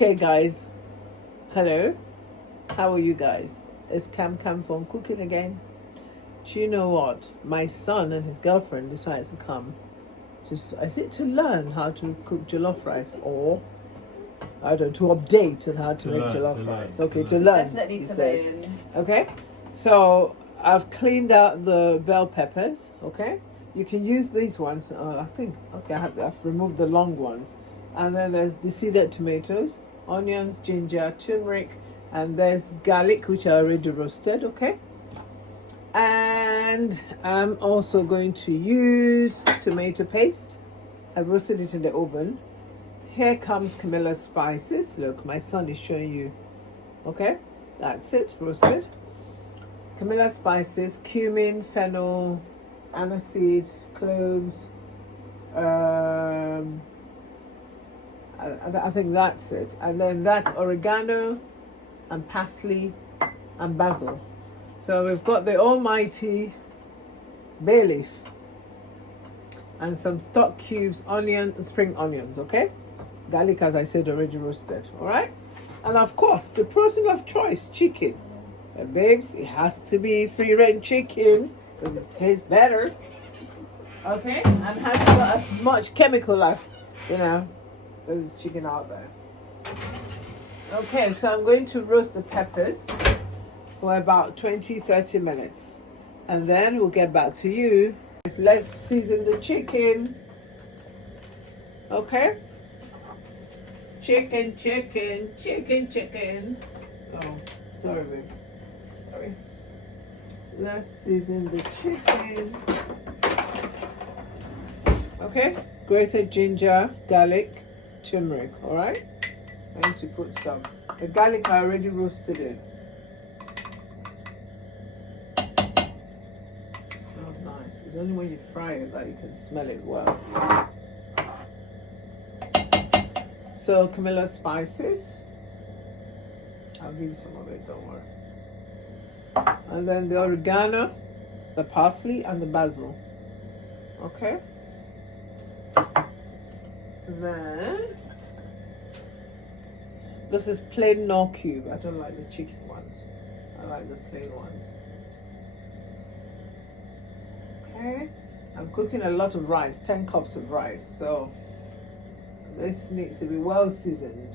Okay, guys. Hello. How are you guys? It's Cam from Cooking again. Do you know what? My son and his girlfriend decided to come. To learn how to cook jollof rice, or I don't know, to update on how to make jollof rice. Okay, to learn. Definitely to learn. Okay. So I've cleaned out the bell peppers. Okay. You can use these ones. I've removed the long ones. And then there's the seeded tomatoes, onions, ginger, turmeric, and there's garlic, which I already roasted. Okay. And I'm also going to use tomato paste. I roasted it in the oven. Here comes Camilla's spices. Look, my son is showing you. Okay, that's it, roasted. Camilla's spices, cumin, fennel, aniseed, cloves. I think that's it. And then that's oregano and parsley and basil. So we've got the almighty bay leaf and some stock cubes, onion and spring onions, okay? Garlic, as I said, already roasted, all right? And of course, the protein of choice, chicken. And babes, it has to be free-range chicken because it tastes better, okay? And has got as much chemical as, there's chicken out there. Okay, so I'm going to roast the peppers for about 20-30 minutes, and then we'll get back to you. Let's season the chicken. Okay, chicken. Oh, sorry, babe. Sorry. Let's season the chicken. Okay, grated ginger, garlic, turmeric. All right, I need to put some. The garlic I already roasted it. Nice. It's only when you fry it that you can smell it well. So Camilla's spices. I'll give you some of it, don't worry. And then the oregano, the parsley, and the basil. Okay. Then this is plain Knorr cube. I don't like the chicken ones. I like the plain ones. Okay, I'm cooking a lot of rice, 10 cups of rice, so this needs to be well seasoned.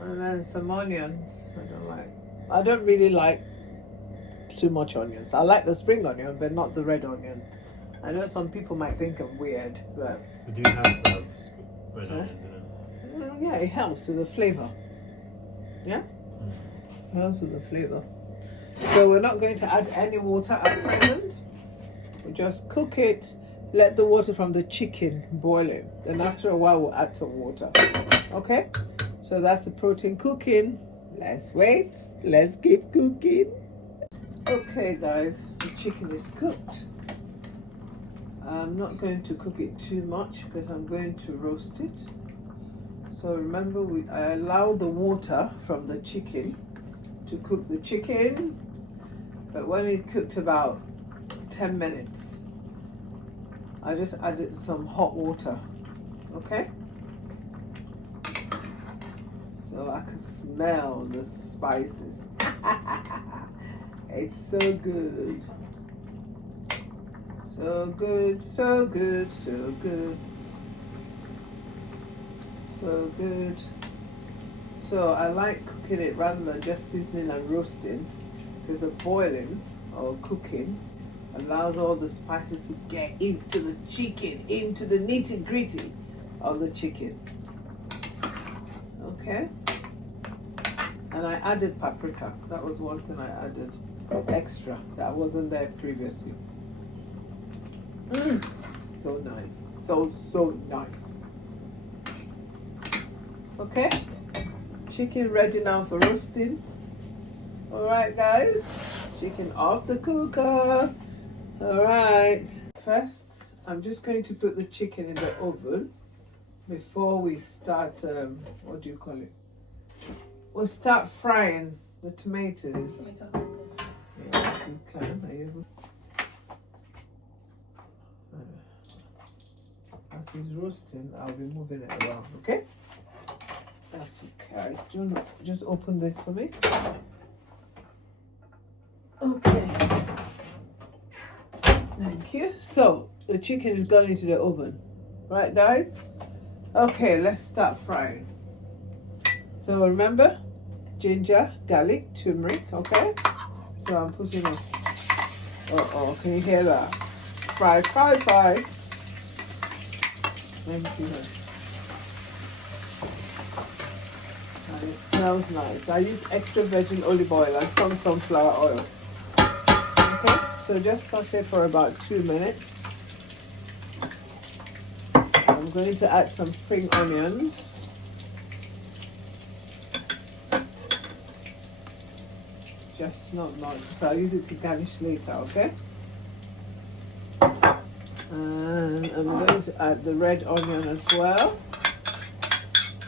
And then some onions. I don't really like too much onions. I like the spring onion, but not the red onion. I know some people might think I'm weird, but we do have red onions in it. Yeah, it helps with the flavor. Yeah, it helps with the flavor. So we're not going to add any water at present. We just cook it, let the water from the chicken boil it. Then after a while we'll add some water. Okay? So that's the protein cooking. Let's wait. Let's keep cooking. Okay guys, the chicken is cooked. I'm not going to cook it too much because I'm going to roast it. So remember, I allow the water from the chicken to cook the chicken, but when it cooked about 10 minutes, I just added some hot water. Okay, so I can smell the spices. It's so good, so good, so good, so good, so good. So I like cooking it rather than just seasoning and roasting, because the boiling or cooking allows all the spices to get into the chicken, into the nitty-gritty of the chicken. Okay? And I added paprika. That was one thing I added extra that wasn't there previously. So nice. So nice. Okay? Chicken ready now for roasting. Alright guys, chicken off the cooker. Alright, first I'm just going to put the chicken in the oven before we start, what do you call it? We'll start frying the tomatoes. Yeah, you can. as it's roasting, I'll be moving it around, okay? That's okay. Do you want to just open this for me? Okay. Thank you. So, the chicken is gone into the oven. Right, guys? Okay, let's start frying. So, remember, ginger, garlic, turmeric, okay? So, I'm putting it. Uh-oh, can you hear that? Fry, fry, fry. Thank you. And it smells nice. I use extra virgin olive oil and some sunflower oil. Okay, so just saute for about 2 minutes. I'm going to add some spring onions. Just not much, so I'll use it to garnish later, okay? And I'm going to add the red onion as well.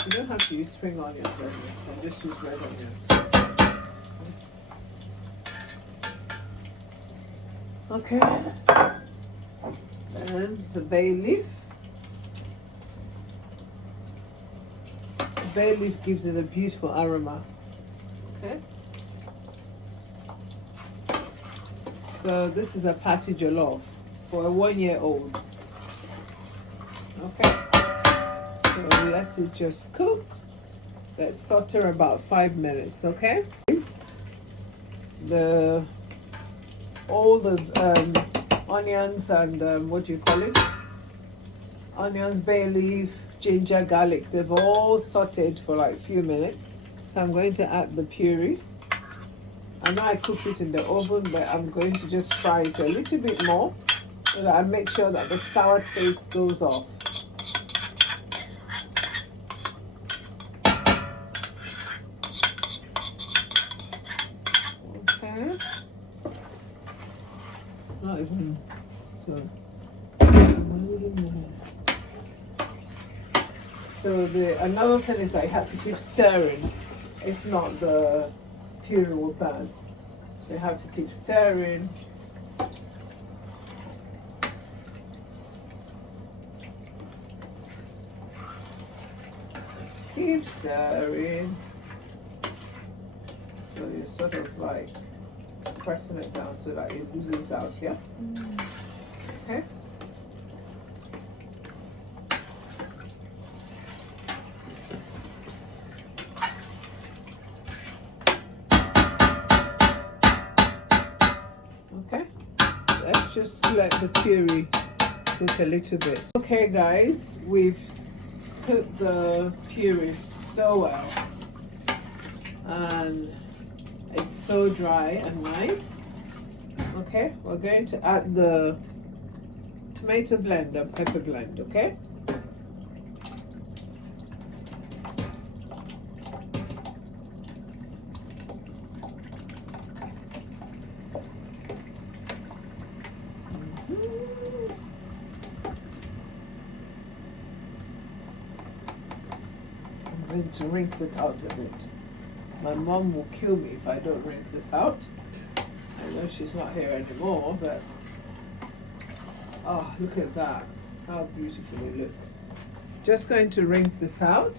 You don't have to use spring onions anymore, so just use red onions. Okay. And the bay leaf. The bay leaf gives it a beautiful aroma. Okay. So this is a patty jollof for a 1-year-old. Okay. So let it just cook. Let's saute about 5 minutes, okay? All the onions and what do you call it? Onions, bay leaf, ginger, garlic, they've all sauteed for like a few minutes. So I'm going to add the puree. I know I cooked it in the oven, but I'm going to just fry it a little bit more so that I make sure that the sour taste goes off. Okay. Not even so. So another thing is I have to keep stirring. If not, the puree will burn. So you have to keep stirring. Just keep stirring. So you're sort of like pressing it down so that it loosens out, yeah? Okay. Let's just let the puree cook a little bit. Okay guys, we've cooked the puree so well and it's so dry and nice. Okay, we're going to add the tomato blend and pepper blend, okay? I'm going to rinse it out a bit. My mom will kill me if I don't rinse this out. I know she's not here anymore, but oh, look at that. How beautiful it looks. Just going to rinse this out.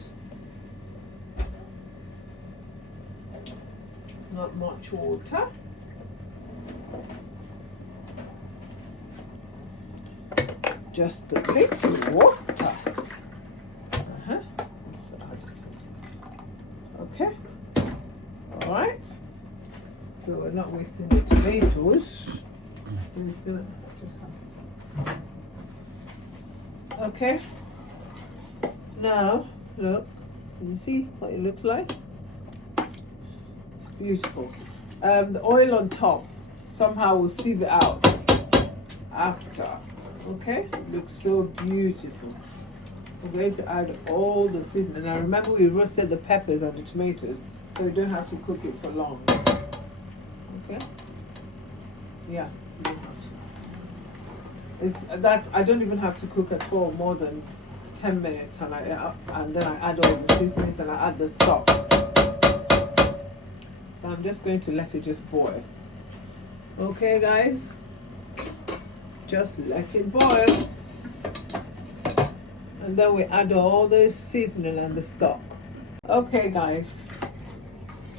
Not much water. Just a little water. Okay. All right. So we're not wasting the tomatoes. I'm just gonna have. Okay. Now, look. Can you see what it looks like? It's beautiful. The oil on top somehow will sieve it out after. Okay, looks so beautiful. We're going to add all the seasoning. Now remember we roasted the peppers and the tomatoes, so you don't have to cook it for long. Okay? Yeah, you don't have to. I don't even have to cook at all more than 10 minutes, and then I add all the seasonings and I add the stock. So I'm just going to let it just boil. Okay, guys. Just let it boil. And then we add all the seasoning and the stock. Okay guys,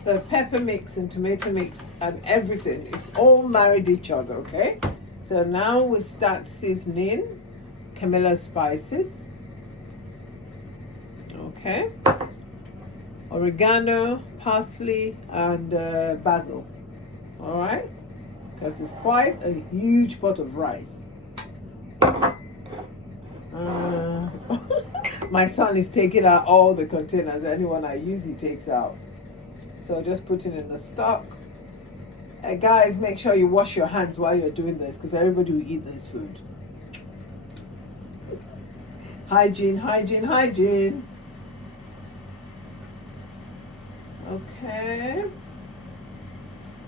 the pepper mix and tomato mix and everything is all married each other, okay? So now we start seasoning Camilla spices. Okay. Oregano, parsley, and basil. Alright? Because it's quite a huge pot of rice. My son is taking out all the containers. Anyone I use, he takes out. So just put it in the stock. Guys, make sure you wash your hands while you're doing this, because everybody will eat this food. Hygiene, hygiene, hygiene. Okay.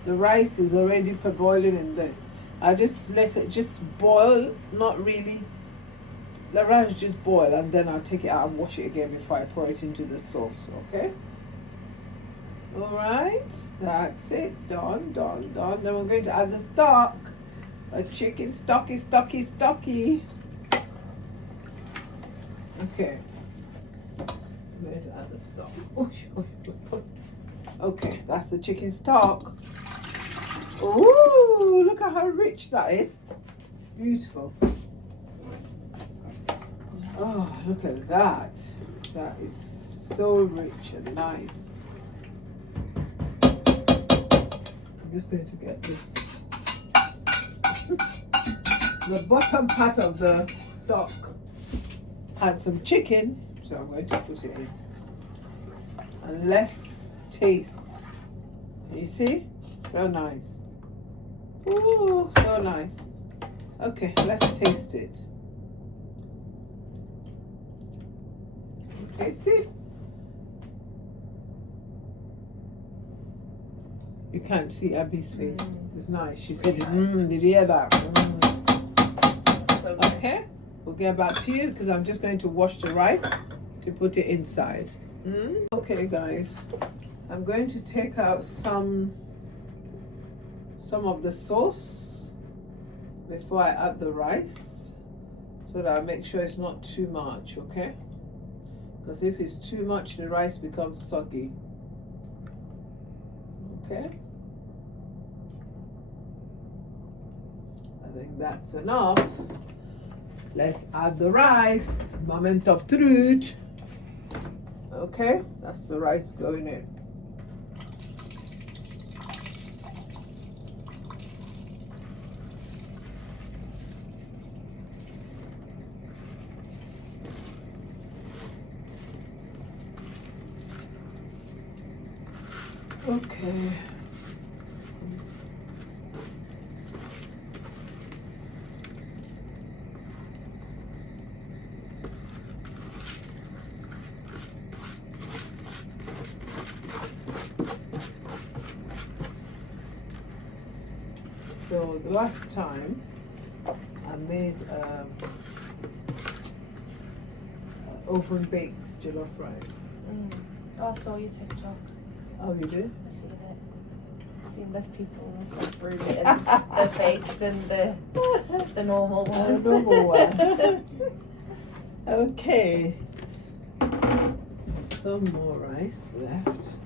The rice is already parboiling in this. I just let it just boil, not really. The rice just boil, and then I'll take it out and wash it again before I pour it into the sauce, okay? Alright, that's it. Done, done, done. Then we're going to add the stock. A chicken stocky, stocky, stocky. Okay. I'm going to add the stock. Okay, that's the chicken stock. Ooh, look at how rich that is. Beautiful. Oh, look at that. That is so rich and nice. I'm just going to get this. The bottom part of the stock had some chicken, so I'm going to put it in. And let's taste. You see? So nice. Ooh, so nice. Okay, let's taste it. Taste it. You can't see Abby's face. It's nice. She said, did you hear that? So nice. Okay, we'll get back to you because I'm just going to wash the rice to put it inside. Okay, guys, I'm going to take out some of the sauce before I add the rice, so that I make sure it's not too much, okay? Because if it's too much, the rice becomes soggy. Okay. I think that's enough. Let's add the rice. Moment of truth. Okay, that's the rice going in. Okay. So the last time I made oven baked jollof rice. Oh, I saw your TikTok. Oh, you did? I seen it. I seen the people and stuff brew it and the baked and the normal one. The normal one. Okay. There's some more rice left.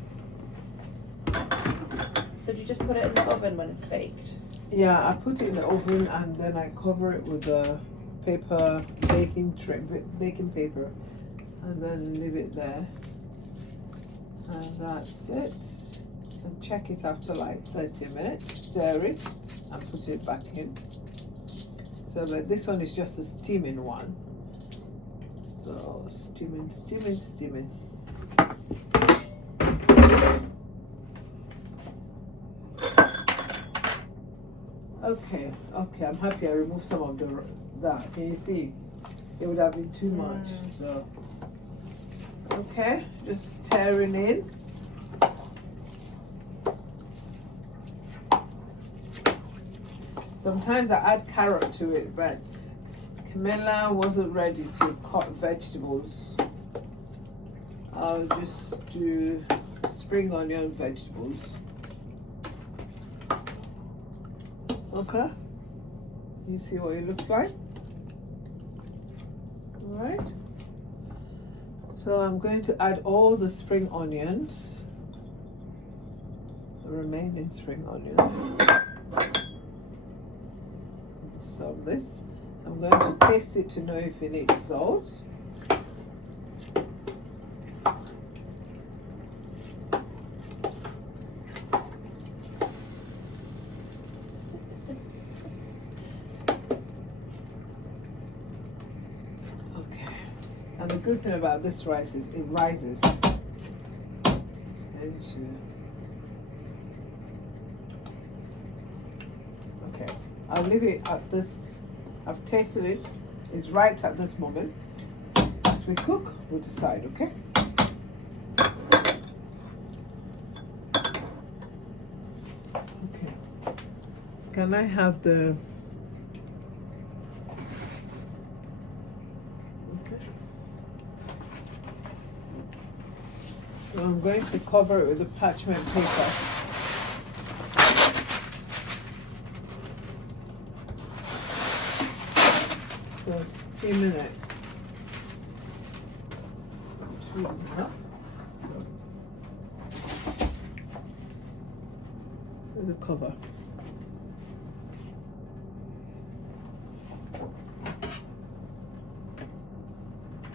So do you just put it in the oven when it's baked? Yeah, I put it in the oven and then I cover it with a paper, baking paper, and then leave it there. And that's it. And check it after like 30 minutes, stir it and put it back in. So but this one is just a steaming one. So steaming, steaming, steaming. Okay, I'm happy I removed some of that. Can you see? It would have been too much. So okay, just stirring in. Sometimes I add carrot to it, but Camilla wasn't ready to cut vegetables. I'll just do spring onion vegetables. Okay, you see what it looks like? All right. So I'm going to add all the spring onions, the remaining spring onions. So this, I'm going to taste it to know if it needs salt. And the good thing about this rice is it rises into. Okay, I'll leave it at this. I've tasted it. It's right at this moment. As we cook, we'll decide, okay? Okay. Can I have the... So I'm going to cover it with a parchment paper. So steaming it. 2 is enough. So with the cover.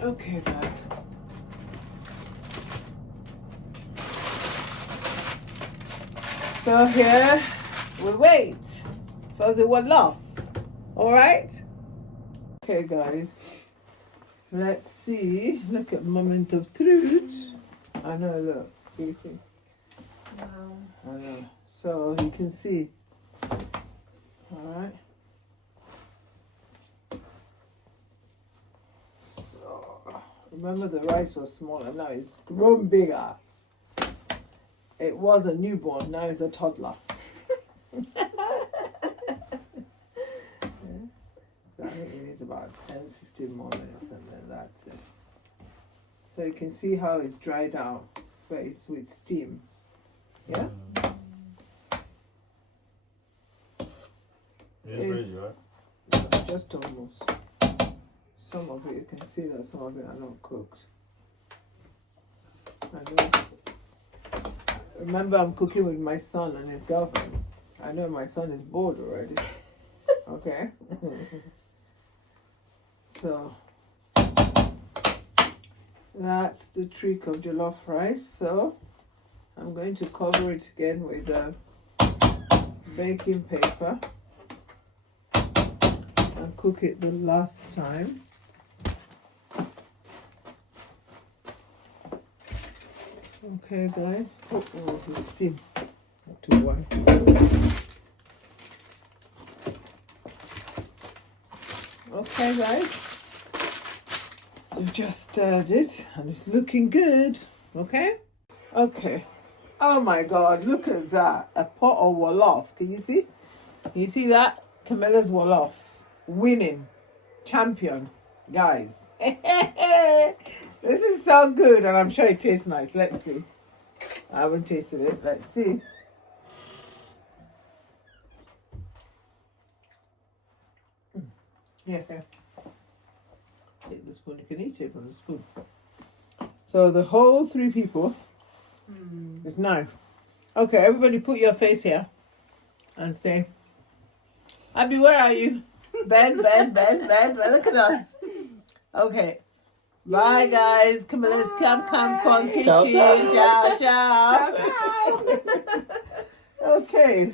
Okay, guys. So here we wait for the jollof. All right. Okay, guys. Let's see. Look at moment of truth. I know. Look. Wow. I know. So you can see. All right. So remember the rice was smaller. Now it's grown bigger. It was a newborn, now it's a toddler. So I think it needs about 10-15 more minutes and then that's it. So you can see how it's dried out, but it's with steam. Yeah? It's ready, right? Just almost. Some of it, you can see that some of it are not cooked. I know. Remember, I'm cooking with my son and his girlfriend. I know my son is bored already. Okay? So, that's the trick of jollof rice. So, I'm going to cover it again with a baking paper and cook it the last time. Okay, guys. Oh, the steam. Not too wide. Okay, guys. We've just stirred it and it's looking good. Okay? Okay. Oh my God, look at that. A pot of jollof. Can you see? Can you see that? Camilla's jollof. Winning. Champion. Guys. This is so good and I'm sure it tastes nice. Let's see. I haven't tasted it. Let's see. Yeah. Take the spoon. You can eat it from the spoon. So the whole 3 people is now. Okay, everybody put your face here and say, Abby, where are you? Ben. Look at us. Okay. Bye, guys. Camilla's come from kitchen. Ciao. Ciao. Okay.